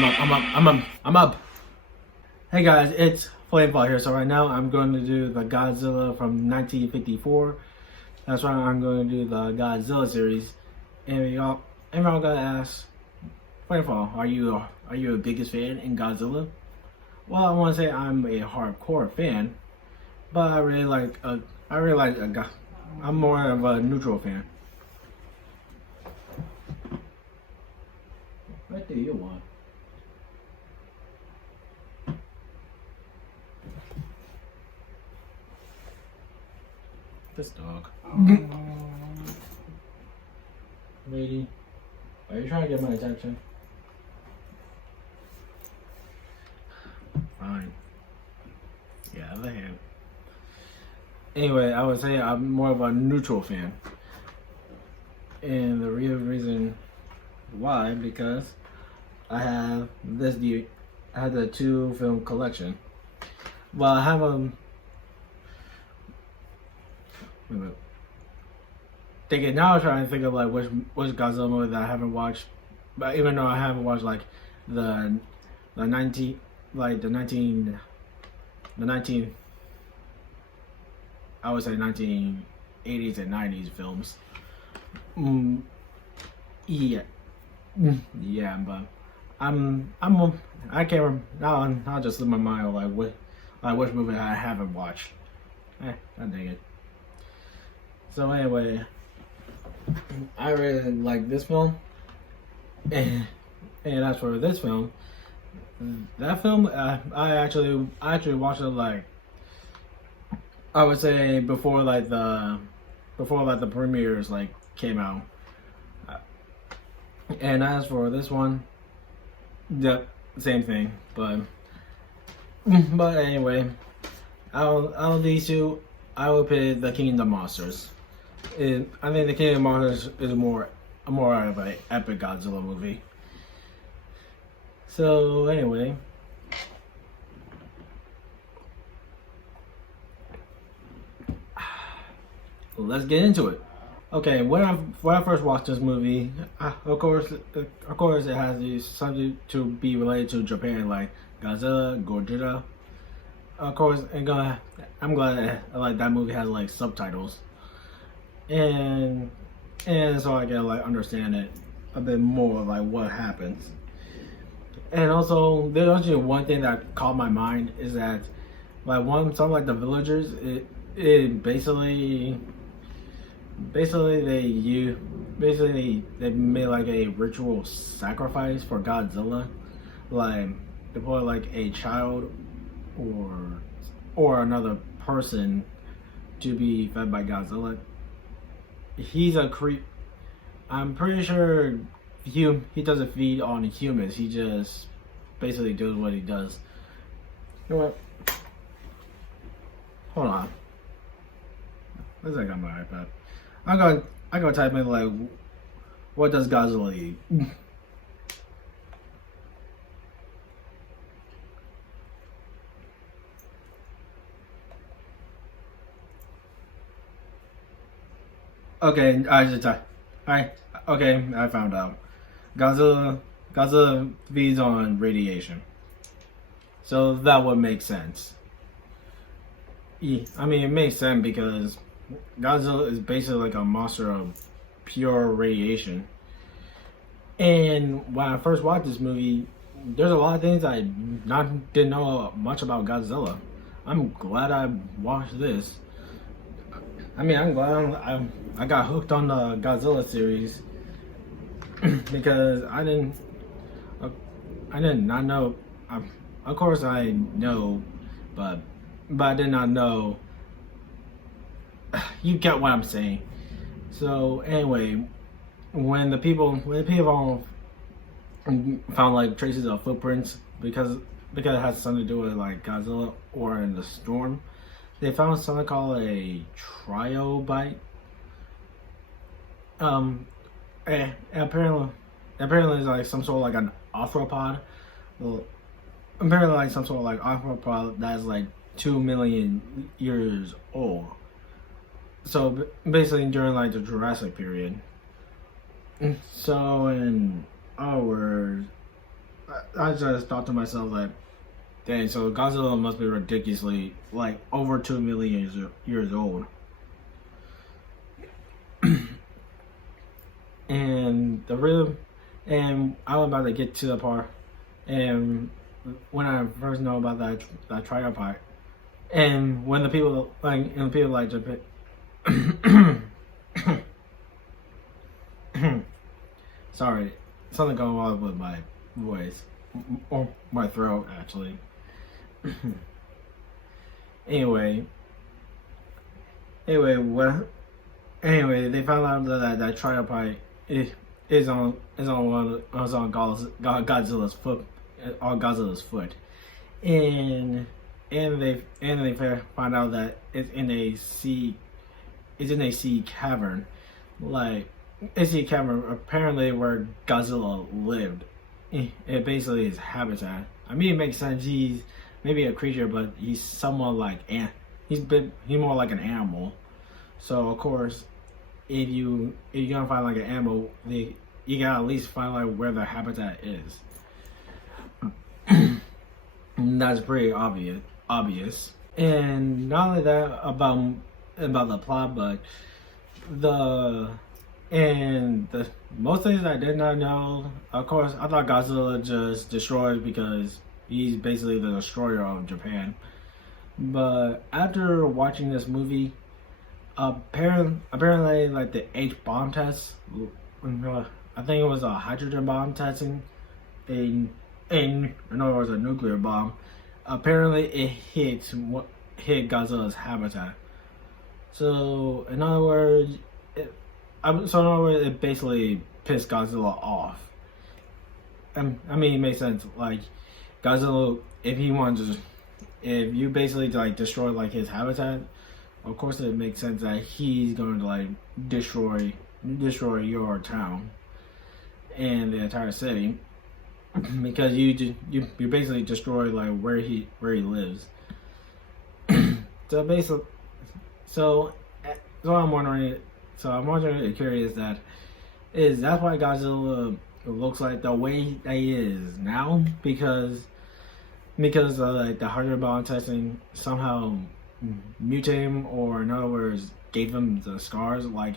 I'm up. Hey guys, it's Flamefall here. So right now I'm going to do the Godzilla from 1954. That's right, I'm going to do the Godzilla series. And y'all gonna ask, Flamefall, are you a biggest fan in Godzilla? Well, I want to say I'm a hardcore fan, but I'm more of a neutral fan. What do you want? This dog. Lady, are you trying to get my attention? Fine. Yeah, I am. Anyway, I would say I'm more of a neutral fan. And the real reason why, because I have the 2-film collection. Well, I have now I'm trying to think of like which Godzilla movie that I haven't watched. But even though I haven't watched like the 19 I would say 1980s and 90s films. Yeah. Yeah, but I can't remember now. I'll just slip my mind which movie I haven't watched. I dig it. So anyway, I really like this film, and as for this film, that film I actually watched it like I would say before the premieres like came out. And as for this one, yep, same thing. But anyway, out of these two, I would pick the King of the Monsters. I think the King of the Monsters is more of an epic Godzilla movie. So anyway, let's get into it. Okay, when I first watched this movie, of course, it has something to be related to Japan, like Godzilla, Godzilla. Of course, I'm glad that movie has like subtitles, and so I can like understand it a bit more, like what happens. And also, there's actually one thing that caught my mind is that like some like the villagers, it basically they made like a ritual sacrifice for Godzilla. Like they put like a child or another person to be fed by Godzilla. He's a creep. I'm pretty sure he doesn't feed on humans. He just basically does what he does. You know what? Hold on. Where's I got my iPad? I gotta type in like, what does Godzilla eat? Okay, I found out. Godzilla feeds on radiation, so that would make sense. Yeah, I mean, it makes sense because Godzilla is basically like a monster of pure radiation. And when I first watched this movie, there's a lot of things I didn't know much about Godzilla. I'm glad I watched this. I mean, I'm glad I got hooked on the Godzilla series because I did not know. Of course, I know, but I did not know. You get what I'm saying. So anyway, when the people found like traces of footprints because it has something to do with like Godzilla or in the storm, they found something called a triobite. And apparently it's like some sort of like an arthropod. Well, apparently like some sort of like arthropod that's like 2 million years old. So basically during like the Jurassic period. So in other words, I just thought to myself that, dang, so Godzilla must be ridiculously like over 2 million years old. And the real, and I was about to get to the part, and when I first know about that triopod, and when the people like Japan, sorry, something going on with my voice or my throat actually. anyway, what? Anyway, they found out that triopod is on Godzilla's foot, on Godzilla's foot, and they find out that it's in a sea cavern, like a sea cavern apparently where Godzilla lived. It basically is habitat. I mean, it makes sense. He's maybe a creature, but he's somewhat like he's more like an animal. So of course, if you're gonna find like an animal, you gotta at least find like where the habitat is. That's pretty obvious. And not only that about the plot, but the most things I did not know. Of course, I thought Godzilla just destroyed because he's basically the destroyer of Japan. But after watching this movie, apparently, like the H bomb test, I think it was a hydrogen bomb testing, in other words, a nuclear bomb. Apparently, it hit Godzilla's habitat. So in other words, it basically pissed Godzilla off. I mean, it makes sense. Like Godzilla, if you basically like destroy like his habitat, of course it makes sense that he's going to like destroy your town and the entire city, because you basically destroy like where he lives. So I'm wondering. So I'm wondering, curious that's why Godzilla looks like the way that he is now, because like the hydrogen bomb testing somehow mutated him, or in other words, gave him the scars. Like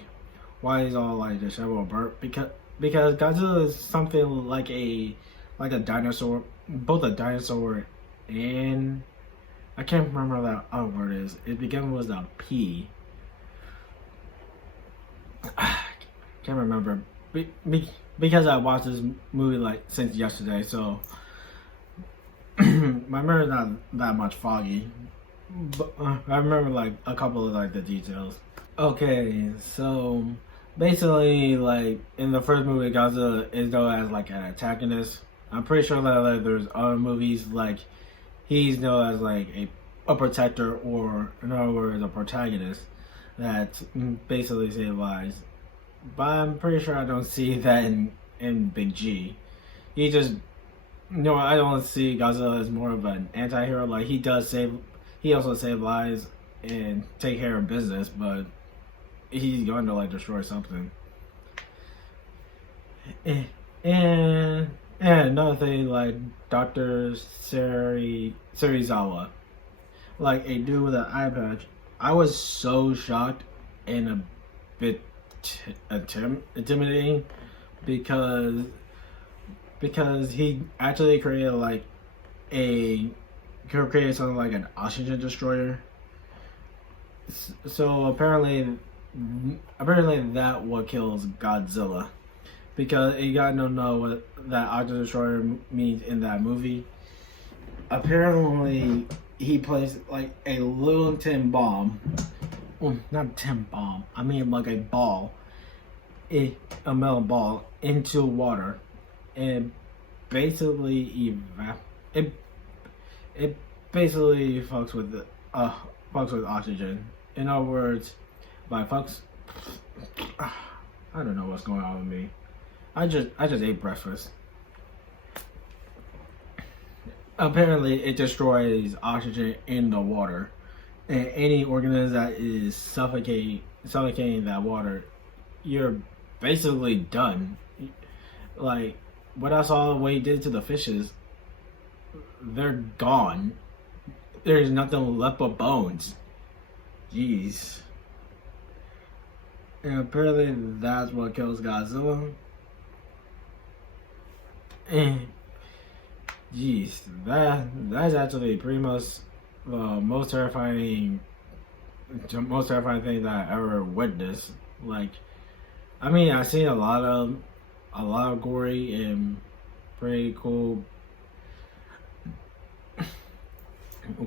why he's all like disheveled, burnt, because Godzilla is something like a dinosaur, both a dinosaur and I can't remember what that other word is. It began with a P. Can't remember because I watched this movie like since yesterday, so my memory's not that much foggy. But I remember like a couple of like the details. Okay, so basically, like in the first movie, Godzilla is known as like an antagonist. I'm pretty sure that like, there's other movies like he's known as like a protector, or in other words, a protagonist that basically saves lives. But I'm pretty sure I don't see that in Big G. He just, I don't see Godzilla as more of an anti-hero. Like he also saves lives and take care of business, but he's going to like destroy something. And another thing, like Dr. Serizawa, like a dude with an eye patch. I was so shocked and a bit intimidating because he actually created something like an oxygen destroyer. So apparently that what kills Godzilla, because you gotta know what that oxygen destroyer means in that movie. Apparently he placed like a little tin bomb. Well, not a tin bomb. I mean like a ball, a metal ball into water, and basically it basically fucks with oxygen. In other words, by fucks, I don't know what's going on with me. I just ate breakfast. Apparently, it destroys oxygen in the water, and any organism that is suffocating that water, you're basically done. Like what I saw what he did to the fishes, they're gone. There's nothing left but bones. Jeez. And apparently that's what kills Godzilla. And jeez, that's actually pretty much the most terrifying thing that I ever witnessed. Like, I mean, I've seen a lot of gory and pretty cool.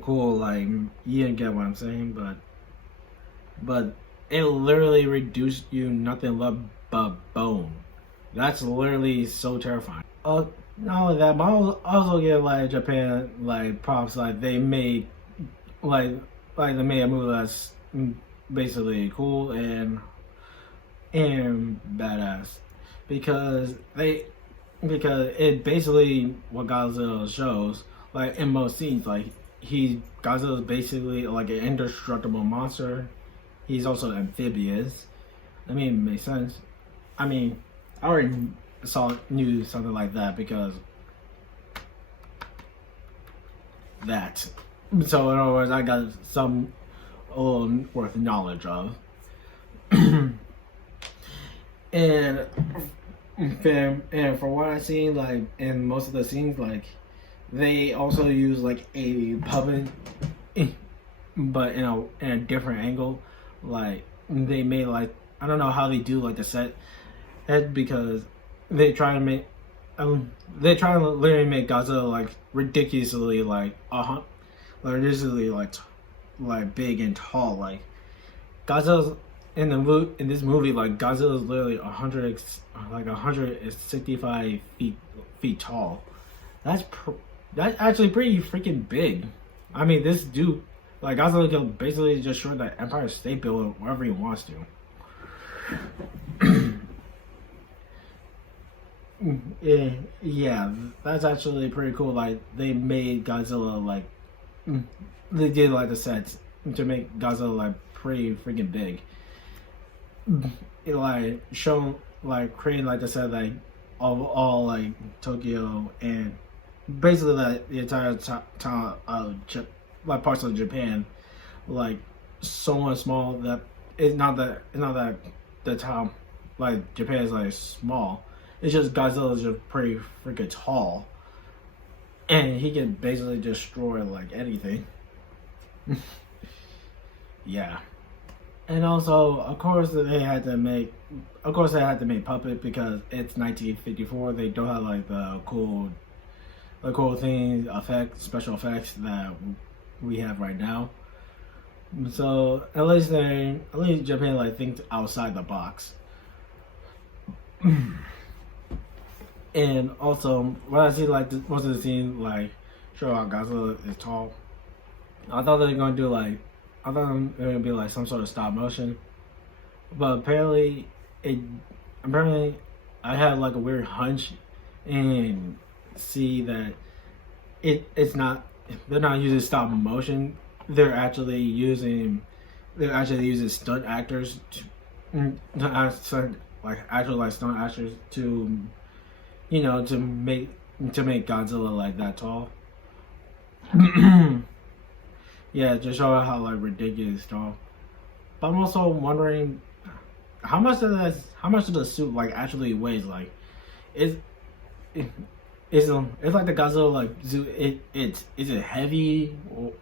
Like, you didn't get what I'm saying, but it literally reduced you nothing left but bone. That's literally so terrifying. Not only that, but I also get like Japan like props, like they made like they made a movie that's basically cool and badass because it basically what Godzilla shows, like in most scenes, like Godzilla is basically like an indestructible monster. He's also amphibious. I mean, it makes sense. I mean, I already knew something like that because that. So in other words, I got a little worth of knowledge of. and for what I've seen, like in most of the scenes, like they also use like a puppet, but in a different angle. Like they made like I don't know how they do like the set head because they try to literally make Godzilla like ridiculously like ridiculously like big and tall. Like Godzilla's in this movie, like Godzilla is literally 165 feet tall. That's actually pretty freaking big. I mean, this dude, like Godzilla, can basically just destroy the Empire State Building wherever he wants to. Yeah, that's actually pretty cool. Like they made Godzilla like they did like the sets to make Godzilla like pretty freaking big. It like shown like creating like the set like all like Tokyo and basically like the entire town like parts of Japan, like so much small that it's not that the town like Japan is like small. It's just Godzilla is just pretty freaking tall, and he can basically destroy like anything. Yeah, and also of course they had to make puppet because it's 1954. They don't have like the cool things, special effects that we have right now. So at least Japan like thinks outside the box. And also, when I see like most of the scenes like show how Godzilla is tall, I thought they were gonna do like I thought it was gonna be like some sort of stop motion, but apparently I had like a weird hunch and see that it's not, they're not using stop motion. They're actually using stunt actors like actual like stunt actors to to make Godzilla like that tall. Yeah, to show how like ridiculous tall. But I'm also wondering how much of the suit like actually weighs. Like it's like the Godzilla like suit. Is it heavy or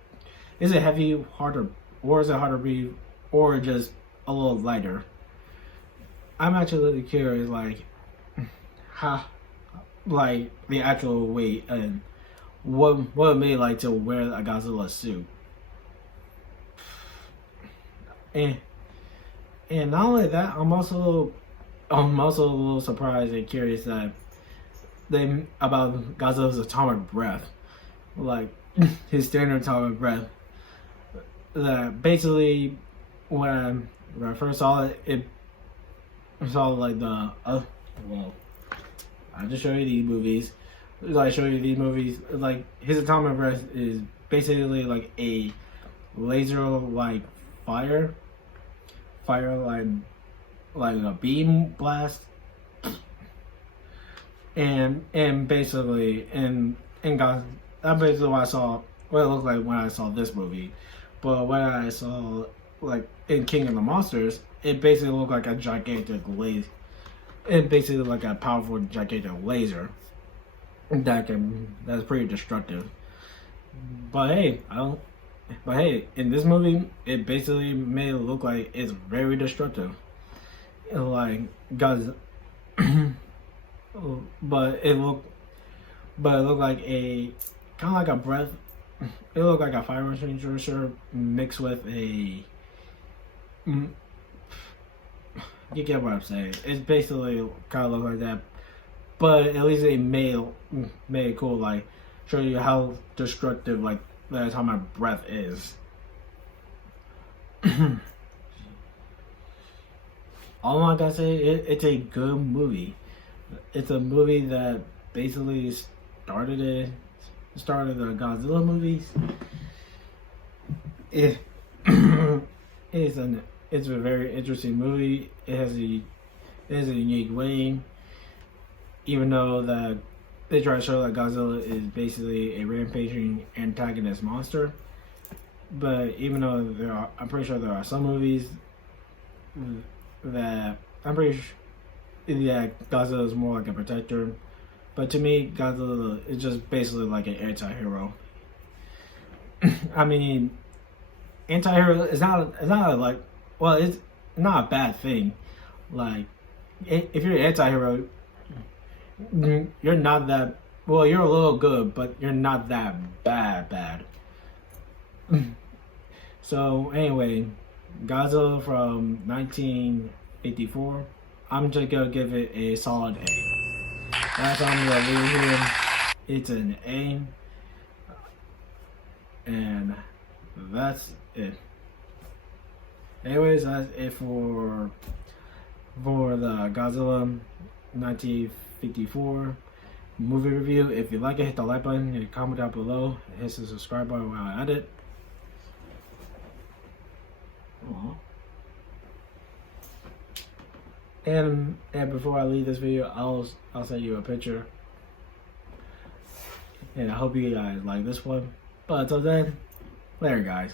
harder, or is it harder to breathe, or just a little lighter? I'm actually really curious, like how like the actual weight and what it made like to wear a Godzilla suit. And not only that, I'm also a little surprised and curious that about Godzilla's atomic breath, like his standard atomic breath. That basically when I first saw it, I saw like the well, I just show you these movies. Like his atomic breath is basically like a laser like fire like a beam blast. and basically and God, that's basically what I saw. What it looked like when I saw this movie, but when I saw like in King of the Monsters, it basically looked like a gigantic laser. It basically like a powerful gigantic laser that's pretty destructive. But hey, I don't. But hey, in this movie, it basically made it look like it's very destructive. Like God's, but it looked, but it looked like a kind of like a breath. It looked like a fire extinguisher mixed with a. You get what I'm saying? It's basically kind of look like that, but at least they made it cool. Like show you how destructive like that's how my breath is. All I gotta say, it's a good movie. It's a movie that basically started the Godzilla movies. It it's a very interesting movie. It has a unique way, even though that they try to show that Godzilla is basically a rampaging antagonist monster. But even though I'm pretty sure there are some movies that I'm pretty sure Godzilla is more like a protector. But to me, Godzilla is just basically like an anti-hero. I mean, anti-hero is not like, well, it's not a bad thing. Like, if you're an anti-hero, you're not that, well, you're a little good, but you're not that bad. So anyway, Godzilla from 1954, I'm just gonna give it a solid A. That's all I'm gonna leave here. It's an A, and that's it. Anyways, that's it for the Godzilla 1954 movie review. If you like it, hit the like button and comment down below. Hit the subscribe button while I edit. Aww. And before I leave this video, I'll send you a picture. And I hope you guys like this one. But until then, later guys.